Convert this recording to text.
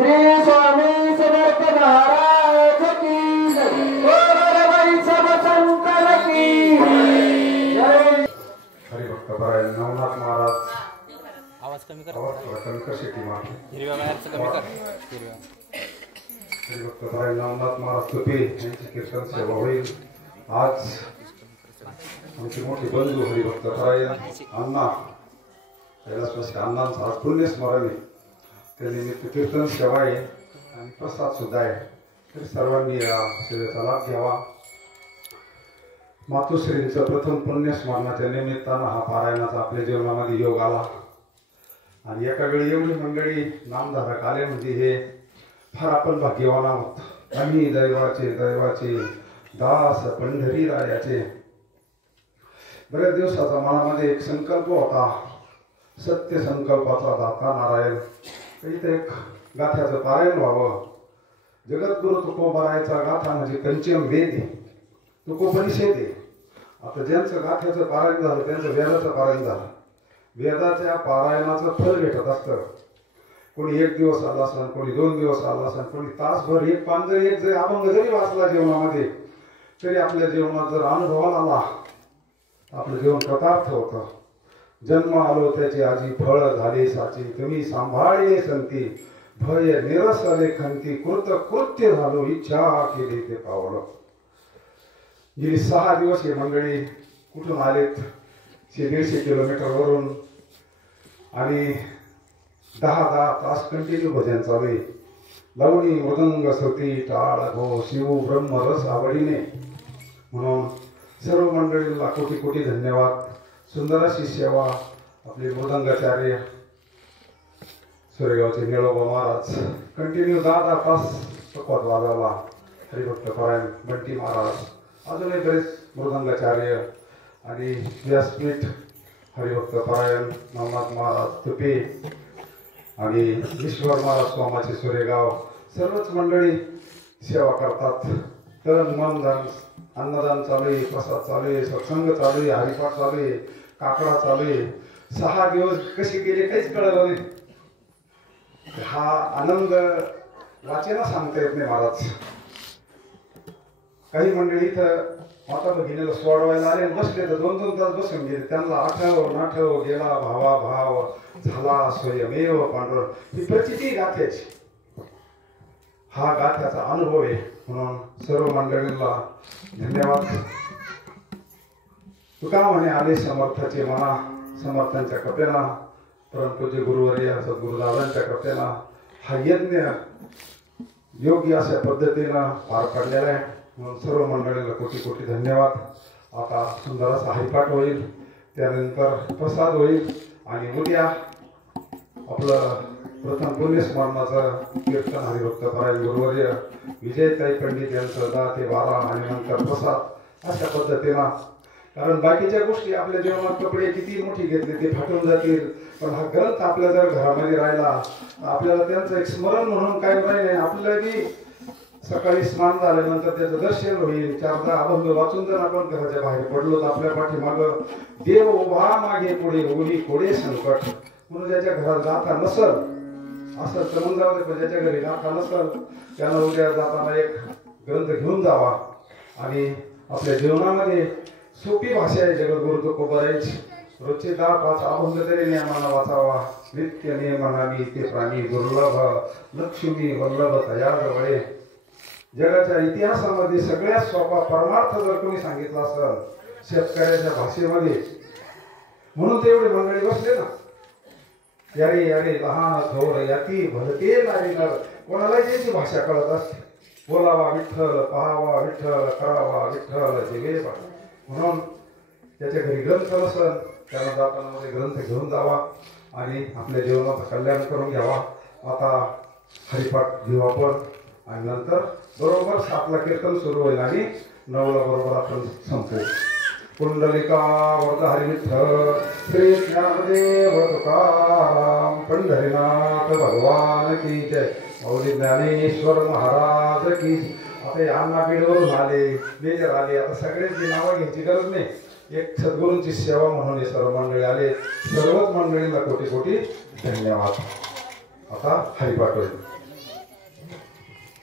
श्री स्वामी समर्थ महाराज की जय। सब संकल की जय। हरिभक्त परायण नवनाथ महाराज आवाज कमी कर, कमी कर शेती मागे हिरव्या बाहेरचं कमी कर, हिरव्या हरिभक्त परायण नवनाथ महाराज तुपे यांची कीर्तन सेवा होईल। आज आमचे मोठे बंधू हरिभक्त परायण अण्णा कैलासवासी अण्णांचं आज पुण्य स्मरण आहे, त्यानिमित्त कीर्तन सेवा आहे आणि प्रसाद सुद्धा आहे। तरी सर्वांनी या सेवेचा लाभ घ्यावा। मातोश्रींचं प्रथम पुण्य स्मरणाच्या निमित्तानं हा पारायणाचा आपल्या जीवनामध्ये योग आला आणि एका वेळी एवढी मंडळी नामधारक आले म्हणजे हे फार आपण भाग्यवान आहोत। आम्ही दैवाचे दास पंढरी रायाचे। बऱ्याच दिवसाचा मनामध्ये एक संकल्प होता, सत्य संकल्पाचा दाता नारायण, इथे एक गाथ्याचं पारायण व्हावं। जगद्गुरु तुकोबारायचा गाथा म्हणजे पंचम वेद आहे, तुकोपनिषद आहे। आता ज्यांचं गाथ्याचं पारायण झालं त्यांचं वेदाचं पारायण झालं। वेदाच्या पारायणाचं फल भेटत असतं। कोणी एक दिवस आला असेल, कोणी 2 दिवस आला असेल, कोणी तासभर एक पांजर एक जरी अभंग जरी वाचला जीवनामध्ये तरी आपल्या जीवनात जर अनुभवाला आला आपलं जीवन कृतार्थ होतं। जन्म आलो त्याची आजी फळ झाले साची, तुम्ही सांभाळले संती भय निरसले खंती, कृत कृत्य झालो इच्छा केली ते पावलं। गेली 6 दिवस हे मंडळी कुठून आलेत, 150 किलोमीटर वरून आणि 10 तास कंटिन्यू भजन चालू आहे। लवणी मृदंग श्रुती टाळ घो शिव ब्रह्म रस आवडीने। म्हणून सर्व मंडळींना कोटी कोटी धन्यवाद। सुंदर अशी सेवा आपले मृदंगाचार्य सुरेगावचे निळोबा महाराज कंटिन्यू 10 तास पकवात वाजवला। हरिभक्त परायण बंटी महाराज, अजूनही बरेच मृदंगाचार्य आणि व्यासपीठ हरिभक्त परायण नवनाथ महाराज तुपे आणि ईश्वर महाराज स्वामाचे सुरेगाव सर्वच मंडळी सेवा करतात। तन मन धन अन्नदान चालू आहे, प्रसाद चालू आहे, सत्संग चालू आहे, हरिपाठ चालू आहे, काकडा चालू आहे। 6 दिवस कसे गेले काहीच कळलं नाही। हा आनंद वाचेना सांगता येत नाही महाराज। काही मंडळी इथं माता भगिनीला सोडवायला आले बसले तर 2-2 तास बसून गेले। त्यांना आठव नाठव गेला भावा भाव झाला स्वयमेव पांडुर, ही प्रचिती गाथ्याची, हा गाथ्याचा अनुभव आहे। म्हणून सर्व मंडळींना धन्यवाद। तुका म्हणे आले समर्थाचे मना, समर्थांच्या कृपेना परमपूज्य गुरुवर्य सद्गुरुदादांच्या कृपेना हा यज्ञ योग्य अशा पद्धतीनं पार पडलेला आहे। म्हणून सर्व मंडळींना कोटी कोटी धन्यवाद। आता सुंदर असा हरिपाठ होईल, त्यानंतर प्रसाद होईल आणि उद्या आपलं प्रथम पुण्यस्मरणाचं कीर्तन हरिभक्त परायण गुरुवर्य विजयताई पंडित यांचं 10 ते 12 आणि नंतर प्रसाद अशा पद्धतीनं। कारण बाकीच्या गोष्टी आपल्या जीवनात कपडे किती मोठी घेतली ते फाटून जातील, पण हा ग्रंथ आपल्या जर घरामध्ये राहिला आपल्याला त्यांचं एक स्मरण म्हणून काय राहिले। आपल्याला बी सकाळी स्नान झाल्यानंतर त्याचं दर्शन होईल, 4दा अभंग वाचून जर आपण घराच्या बाहेर पडलो तर आपल्या पाठीमाग देव उभा मागे पुढे ओली कोडे संकट। म्हणून ज्याच्या घरात गाथा नसल असं तर मग जाऊ दे, पण ज्याच्या घरी गाथा नसल त्यानं उद्या जाताना एक ग्रंथ घेऊन जावा आणि आपल्या जीवनामध्ये सोपी भाषा आहे जगद्गुरु तुकोबारायची। रोजचे 10-5 अभंग तरी नियमानं वाचावा। नित्य नियमनामी ते प्राणी दुर्लभ लक्ष्मी वल्लभ तया जवळे। जगाच्या इतिहासामध्ये सगळ्यात सोपा परमार्थ जर कोणी सांगितला असेल शेतकऱ्याच्या भाषेमध्ये, म्हणून ते एवढे मंडळी बसले ना। यारे यारे लहान थोर याती भलते नारी नर, कोणाला ज्याची भाषा कळत असते, बोलावा विठ्ठल, पाहावा विठ्ठल, करावा विठ्ठल जीवे। म्हणून त्याच्या घरी ग्रंथ नसेल त्याला जाताना ग्रंथ घेऊन जावा आणि आपल्या जीवनाचं कल्याण करून घ्यावा। आता हरिपाठ घेऊ आपण आणि नंतर बरोबर 7ला कीर्तन सुरू होईल आणि 9ला बरोबर आपण संपू। पुंडलिका वरद हरी विठ्ठल, श्री ज्ञानदेव तुकाराम, पंढरीनाथ भगवान की जय, मौली ज्ञानेश्वर महाराज की। आता यांना बीडवरून आले, मेजर आले, आता सगळ्यांची नावं घ्यायची गरज नाही। एक सद्गुरूंची सेवा म्हणून हे सर्व मंडळी आले। सर्वच मंडळींना कोटी कोटी धन्यवाद। आता हरिपाठ होईल।